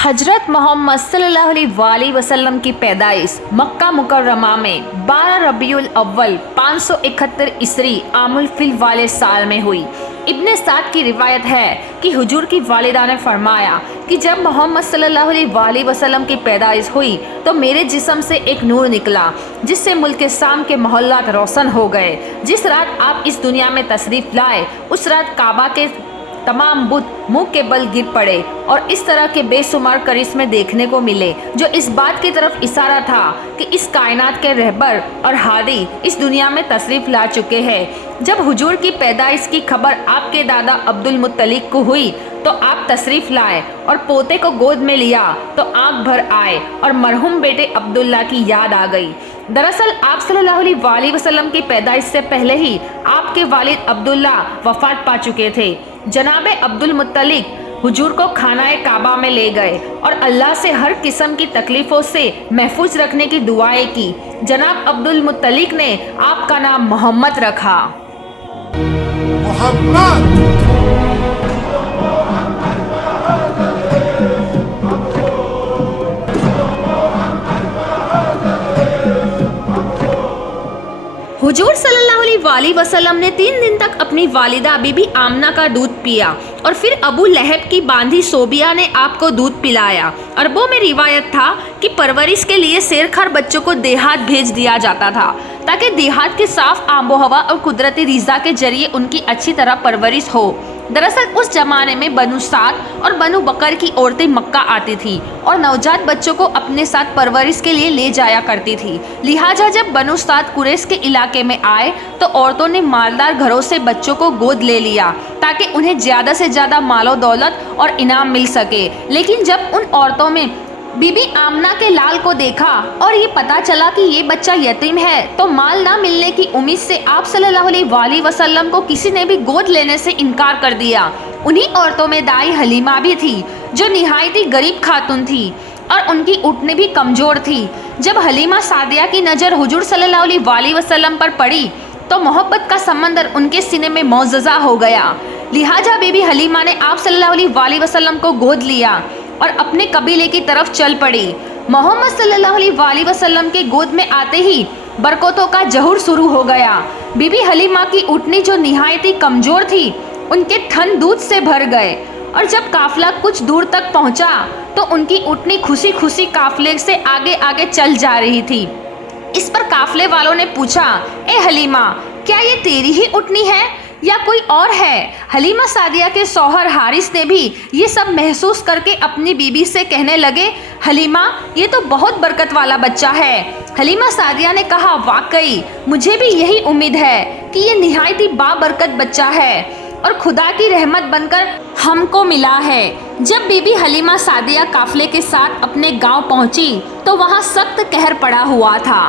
हजरत मोहम्मद सल्लल्लाहु अलैहि वसल्लम की पैदाइश मक्का मुकर्रमा में 12 रबीउल अव्वल 571 ईस्वी आमुल फिल वाले साल में हुई। इब्ने साद की रिवायत है कि हुजूर की वालिदा ने फरमाया कि जब मोहम्मद सल्लल्लाहु अलैहि वसल्लम की पैदाइश हुई तो मेरे जिस्म से एक नूर निकला जिससे मुल्क शाम के मोहल्लात रोशन हो गए। जिस रात आप इस दुनिया में तशरीफ लाए उस रात काबा के तमाम बुत मुंह के बल गिर पड़े और इस तरह के बेशुमार करिश्मे देखने को मिले जो इस बात की तरफ इशारा था कि इस कायनात के रहबर और हादी इस दुनिया में तशरीफ ला चुके हैं। जब हुजूर की पैदाइश की खबर आपके दादा अब्दुल मुत्तलिब को हुई तो आप तशरीफ लाए और पोते को गोद में लिया तो आंख भर आए और मरहूम बेटे अब्दुल्ला की याद आ गई। दरअसल आप सल्लल्लाहु अलैहि वसल्लम की पैदाइश से पहले ही आपके वालिद अब्दुल्ला वफात पा चुके थे। जनाबे अब्दुल मुत्तलिब हुजूर को खानाए काबा में ले गए और अल्लाह से हर किस्म की तकलीफ़ों से महफूज रखने की दुआएं की। जनाब अब्दुल मुत्तलिब ने आपका नाम मोहम्मद रखा। हुजूर सल्लल्लाहु अलैहि वसल्लम ने 3 दिन तक अपनी वालिदा बीबी आमना का दूध पिया और फिर अबू लहब की बांधी सोबिया ने आपको दूध पिलाया। अरबों में रिवायत था कि परवरिश के लिए शेरखार बच्चों को देहात भेज दिया जाता था ताकि देहात के साफ आबोहवा और कुदरती रिज़ा के जरिए उनकी अच्छी तरह परवरिश हो। दरअसल उस जमाने में बनु साद और बनु बकर की औरतें मक्का आती थी और नवजात बच्चों को अपने साथ परवरिश के लिए ले जाया करती थी। लिहाजा जब बनु साद कुरैश के इलाके में आए तो औरतों ने मालदार घरों से बच्चों को गोद ले लिया ताकि उन्हें ज़्यादा से ज़्यादा मालो दौलत और इनाम मिल सके। लेकिन जब उन औरतों में बीबी आमना के लाल को देखा और ये पता चला कि ये बच्चा यतीम है तो माल ना मिलने की उम्मीद से आप सल्लल्लाहु अलैहि वसल्लम को किसी ने भी गोद लेने से इनकार कर दिया। उन्हीं औरतों में दाई हलीमा भी थी जो निहायत ही गरीब खातून थी और उनकी उठनी भी कमज़ोर थी। जब हलीमा सादिया की नज़र हुजूर सल्लल्लाहु अलैहि वसल्लम पर पड़ी तो मोहब्बत का समंदर उनके सीने में मौजज़ा हो गया। लिहाजा बीबी हलीमा ने आप सल्लल्लाहु अलैहि वसल्लम को गोद लिया और अपने कबीले की तरफ चल पड़ी। मोहम्मद सल्लल्लाहु अलैहि वसल्लम के गोद में आते ही बरकतों का जहूर शुरू हो गया। बीबी हलीमा की उठनी जो निहायत ही कमज़ोर थी उनके थन दूध से भर गए और जब काफिला कुछ दूर तक पहुंचा तो उनकी उठनी खुशी खुशी काफिले से आगे आगे चल जा रही थी। इस पर काफिले वालों ने पूछा, ए हलीमा, क्या ये तेरी ही उठनी है या कोई और है? हलीमा सादिया के शौहर हारिस ने भी ये सब महसूस करके अपनी बीबी से कहने लगे, हलीमा, ये तो बहुत बरकत वाला बच्चा है। हलीमा सादिया ने कहा, वाकई मुझे भी यही उम्मीद है कि ये निहायत ही बाबरकत बच्चा है और खुदा की रहमत बनकर हमको मिला है। जब बीबी हलीमा सादिया काफिले के साथ अपने गांव पहुंची तो वहां सख्त कहर पड़ा हुआ था।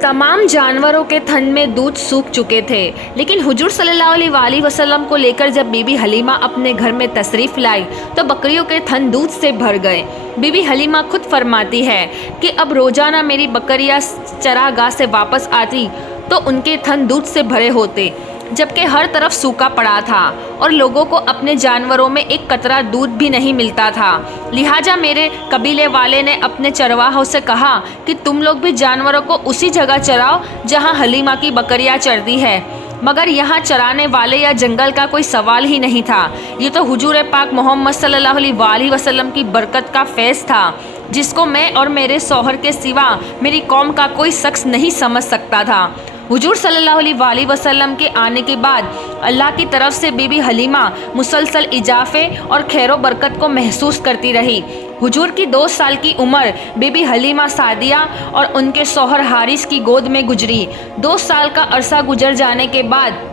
तमाम जानवरों के थन में दूध सूख चुके थे, लेकिन हुजूर सल्लल्लाहु अलैहि वसल्लम को लेकर जब बीबी हलीमा अपने घर में तशरीफ़ लाई तो बकरियों के थन दूध से भर गए। बीबी हलीमा खुद फरमाती है कि अब रोज़ाना मेरी बकरियां चरागाह से वापस आती तो उनके थन दूध से भरे होते, जबकि हर तरफ सूखा पड़ा था और लोगों को अपने जानवरों में एक कतरा दूध भी नहीं मिलता था। लिहाजा मेरे कबीले वाले ने अपने चरवाहों से कहा कि तुम लोग भी जानवरों को उसी जगह चराओ जहां हलीमा की बकरियां चरती है। मगर यहाँ चराने वाले या जंगल का कोई सवाल ही नहीं था। ये तो हुजूर पाक मोहम्मद सल्लल्लाहु अलैहि वसल्लम की बरकत का फैज़ था जिसको मैं और मेरे शौहर के सिवा मेरी कौम का कोई शख्स नहीं समझ सकता था। हुजूर सल्लल्लाहु अलैहि वसल्लम के आने के बाद अल्लाह की तरफ से बीबी हलीमा मुसलसल इजाफे और खैर बरकत को महसूस करती रही। हुजूर की 2 साल की उम्र बीबी हलीमा सादिया और उनके शौहर हारिस की गोद में गुजरी। 2 साल का अरसा गुजर जाने के बाद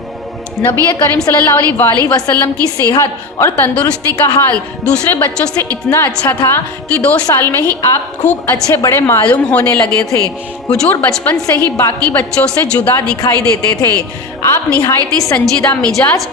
नबी करीम सल्लल्लाहु अलैहि वसल्लम की सेहत और तंदुरुस्ती का हाल दूसरे बच्चों से इतना अच्छा था कि 2 साल में ही आप खूब अच्छे बड़े मालूम होने लगे थे। हुजूर बचपन से ही बाकी बच्चों से जुदा दिखाई देते थे। आप निहायत ही संजीदा मिजाज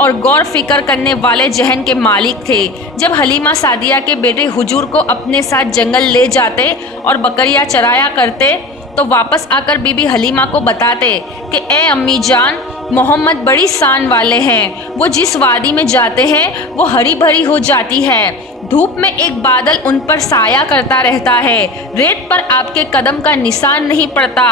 और गौर फिक्र करने वाले जहन के मालिक थे। जब हलीमा सादिया के बेटे हुजूर को अपने साथ जंगल ले जाते और बकरियां चराया करते तो वापस आकर बीबी हलीमा को बताते कि ए अम्मी जान, मोहम्मद बड़ी शान वाले हैं, वो जिस वादी में जाते हैं वो हरी भरी हो जाती है। धूप में एक बादल उन पर साया करता रहता है, रेत पर आपके कदम का निशान नहीं पड़ता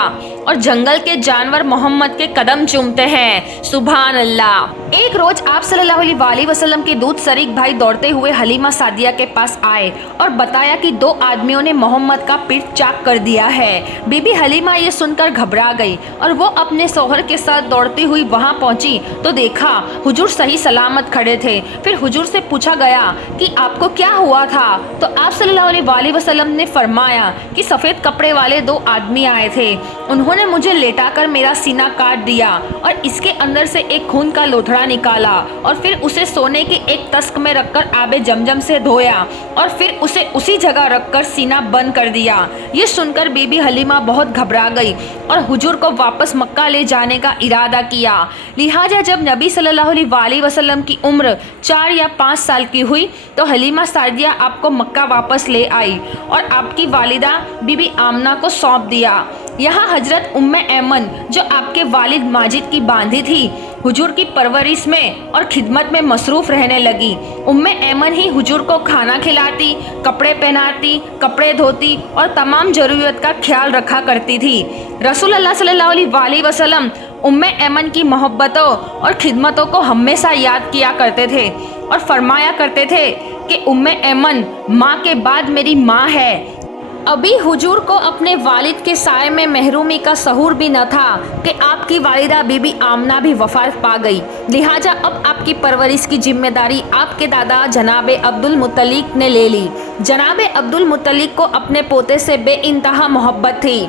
और जंगल के जानवर मोहम्मद के कदम चूमते हैं। सुभान अल्लाह। एक रोज आप सल्लल्लाहु अलैहि वसल्लम के दूध शरीक भाई दौड़ते हुए हलीमा सादिया के पास आए और बताया कि 2 आदमियों ने मोहम्मद का पीठ चाक कर दिया है। बीबी हलीमा ये सुनकर घबरा गई और वो अपने शौहर के साथ दौड़ती हुई वहां पहुंची तो देखा हुजूर सही सलामत खड़े थे। फिर हुजूर से पूछा गया कि आपको क्या हुआ था, तो आप सल्लल्लाहु अलैहि वसल्लम ने फरमाया कि सफ़ेद कपड़े वाले 2 आदमी आए थे, उन्होंने मुझे लेटाकर मेरा सीना काट दिया और इसके अंदर से एक खून का लोथड़ा निकाला और फिर उसे सोने के एक तस्क में रखकर आबे जमजम से धोया और फिर उसे उसी जगह रखकर सीना बंद कर दिया। ये सुनकर बीबी हलीमा बहुत घबरा गई और हुजूर को वापस मक्का ले जाने का इरादा किया। लिहाजा जब नबी सल्लल्लाहु अलैहि वसल्लम की उम्र 4 या 5 साल की हुई तो हलीमा सादिया आपको मक्का वापस ले आई और आपकी वालिदा बीबी आमना को सौंप दिया। यहाँ हजरत उम्मे ऐमन जो आपके वालिद माजिद की बांधी थी, हुजूर की परवरिश में और खिदमत में मसरूफ़ रहने लगी। उम्मे ऐमन ही हुजूर को खाना खिलाती, कपड़े पहनाती, कपड़े धोती और तमाम ज़रूरत का ख्याल रखा करती थी। रसूल अल्लाह सल्लल्लाहु अलैहि वसल्लम उम्मे ऐमन की मोहब्बतों और खिदमतों को हमेशा याद किया करते थे और फरमाया करते थे कि उम्मे ऐमन माँ के बाद मेरी माँ है। अभी हुजूर को अपने वालिद के साए में महरूमी का सहूर भी न था कि आपकी वालिदा बीबी आमना भी वफात पा गई। लिहाजा अब आपकी परवरिश की जिम्मेदारी आपके दादा जनाबे अब्दुल मुत्तलिक ने ले ली। जनाबे अब्दुल मुत्तलिक को अपने पोते से बेइंतहा मोहब्बत थी।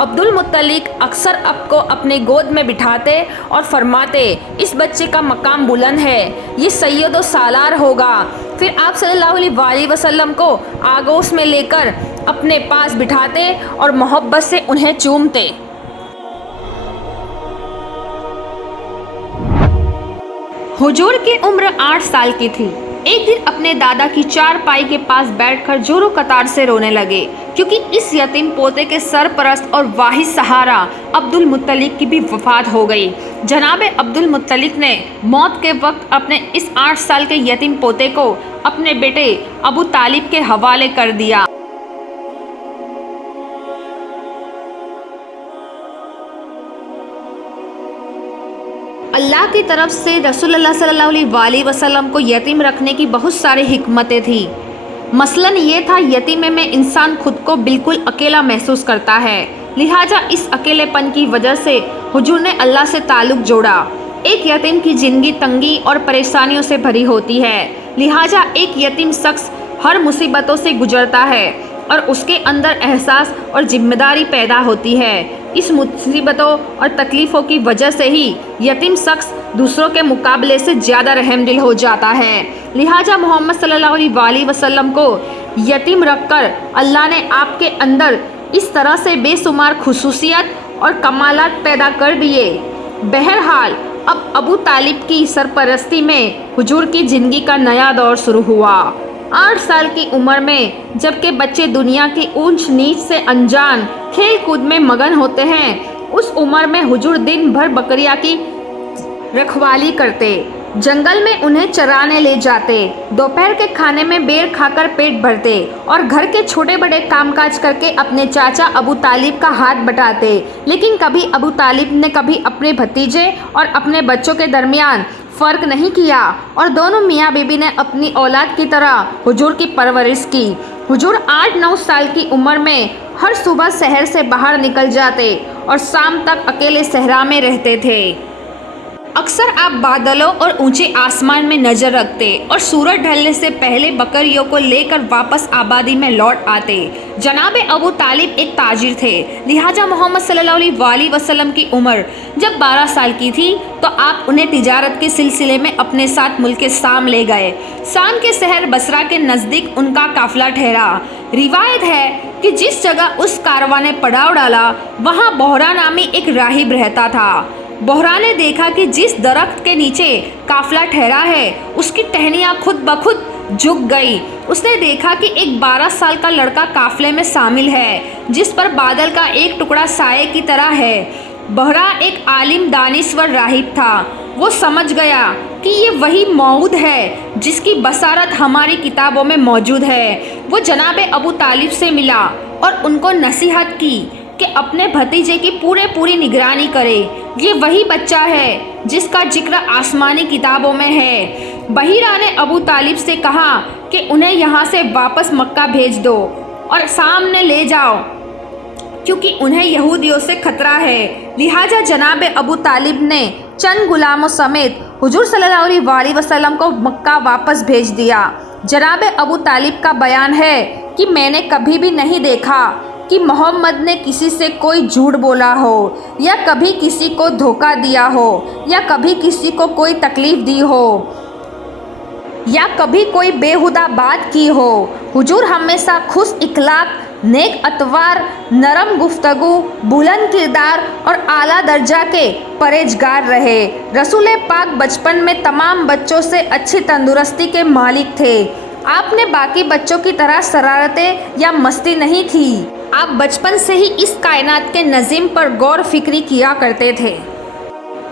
अब्दुल मुत्तलिक अक्सर आपको अपने गोद में बिठाते और फरमाते, इस बच्चे का मकाम बुलंद है, ये सैयद व सालार होगा। फिर आप सल्लल्लाहु अलैहि वसल्लम को आगोश में लेकर अपने पास बिठाते और मोहब्बत से उन्हें चूमते। हुजूर की उम्र 8 साल की थी। एक दिन अपने दादा की चारपाई के पास बैठकर जोरों कतार से रोने लगे क्योंकि इस यतीम पोते के सरपरस्त और वाहिद सहारा अब्दुल मुत्तलिक की भी वफात हो गई। जनाबे अब्दुल मुत्तलिक ने मौत के वक्त अपने इस 8 साल के यतीम पोते को अपने बेटे अबू तालिब के हवाले कर दिया। अल्लाह की तरफ से रसूलुल्लाह सल्लल्लाहु अलैहि वसल्लम को यतीम रखने की बहुत सारी हिकमतें थी। मसलन ये था यतीमे में इंसान खुद को बिल्कुल अकेला महसूस करता है। लिहाजा इस अकेलेपन की वजह से हुजूर ने अल्लाह से ताल्लुक़ जोड़ा। एक यतीम की ज़िंदगी तंगी और परेशानियों से भरी होती है। लिहाजा एक यतीम शख्स हर मुसीबतों से गुजरता है और उसके अंदर एहसास और जिम्मेदारी पैदा होती है। इस मुसीबतों और तकलीफ़ों की वजह से ही यतीम शख्स दूसरों के मुकाबले से ज़्यादा रहमदिल हो जाता है। लिहाजा मोहम्मद सल्लल्लाहु अलैहि वसल्लम को यतीम रखकर अल्लाह ने आपके अंदर इस तरह से बेशुमार खुसूसियत और कमालात पैदा कर दिए। बहरहाल अब अबू तालिब की सरपरस्ती में हुजूर की ज़िंदगी का नया दौर शुरू हुआ। 8 साल की उम्र में जबकि बच्चे दुनिया की ऊंच नीच से अनजान खेल कूद में मगन होते हैं, उस उम्र में हुजूर दिन भर बकरियां की रखवाली करते, जंगल में उन्हें चराने ले जाते, दोपहर के खाने में बेर खाकर पेट भरते और घर के छोटे बड़े कामकाज करके अपने चाचा अबू तालिब का हाथ बटाते। लेकिन कभी अबू तालिब ने कभी अपने भतीजे और अपने बच्चों के दरमियान फ़र्क नहीं किया और दोनों मियाँ बीबी ने अपनी औलाद की तरह हुजूर की परवरिश की। हुजूर 8-9 साल की उम्र में हर सुबह शहर से बाहर निकल जाते और शाम तक अकेले सहरा में रहते थे। अक्सर आप बादलों और ऊंचे आसमान में नज़र रखते और सूरज ढलने से पहले बकरियों को लेकर वापस आबादी में लौट आते। जनाबे अबू तालिब एक ताजिर थे। लिहाजा मोहम्मद सल्लल्लाहु अलैहि वसल्लम की उम्र जब 12 साल की थी तो आप उन्हें तिजारत के सिलसिले में अपने साथ मुल्क शाम ले गए। शाम के शहर बसरा के नज़दीक उनका काफिला ठहरा। रिवायत है कि जिस जगह उस कारवां ने पड़ाव डाला वहाँ बोहरा नामी एक राहिब रहता था। बोहरा ने देखा कि जिस दरख्त के नीचे काफिला ठहरा है उसकी टहनियाँ खुद ब खुद झुक गई। उसने देखा कि एक 12 साल का लड़का काफिले में शामिल है जिस पर बादल का एक टुकड़ा साये की तरह है। बोहरा एक आलिम दानिश्वर राहिब था। وہ سمجھ گیا کہ یہ وہی موعود ہے جس کی بصارت ہماری کتابوں میں موجود ہے۔ وہ جناب ابو طالب سے ملا اور ان کو نصیحت کی کہ اپنے بھتیجے کی پوری نگرانی کرے۔ یہ وہی بچہ ہے جس کا ذکر آسمانی کتابوں میں ہے۔ بحیرہ نے ابو طالب سے کہا کہ انہیں یہاں سے واپس مکہ بھیج دو اور سامنے لے جاؤ، کیونکہ انہیں یہودیوں سے خطرہ ہے۔ لہٰذا جناب ابو طالب نے چند غلاموں سمیت حضور صلی اللہ علیہ وآلہ وسلم کو مکہ واپس بھیج دیا۔ جناب ابو طالب کا بیان ہے کہ میں نے کبھی بھی نہیں دیکھا کہ محمد نے کسی سے کوئی جھوٹ بولا ہو، یا کبھی کسی کو دھوکہ دیا ہو، یا کبھی کسی کو کوئی تکلیف دی ہو، یا کبھی کوئی بےہودہ بات کی ہو۔ حضور ہمیشہ خوش اخلاق، نیک اطوار، نرم گفتگو، بلند کردار اور اعلیٰ درجہ کے پرہیزگار رہے۔ رسول پاک بچپن میں تمام بچوں سے اچھی تندرستی کے مالک تھے۔ آپ نے باقی بچوں کی طرح شرارتیں یا مستی نہیں کی۔ آپ بچپن سے ہی اس کائنات کے نظم پر غور و فکر کیا کرتے تھے۔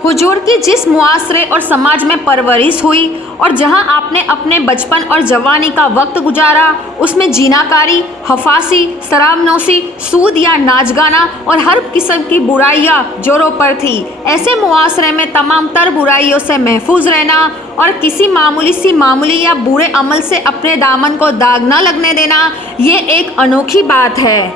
حضور کی جس معاشرے اور سماج میں پرورش ہوئی اور جہاں آپ نے اپنے بچپن اور جوانی کا وقت گزارا، اس میں زیناکاری، حفاظی، شراب نوشی، سود یا ناچ گانا اور ہر قسم کی برائیاں جوڑوں پر تھی۔ ایسے معاشرے میں تمام تر برائیوں سے محفوظ رہنا اور کسی معمولی یا برے عمل سے اپنے دامن کو داغ نہ لگنے دینا، یہ ایک انوکھی بات ہے۔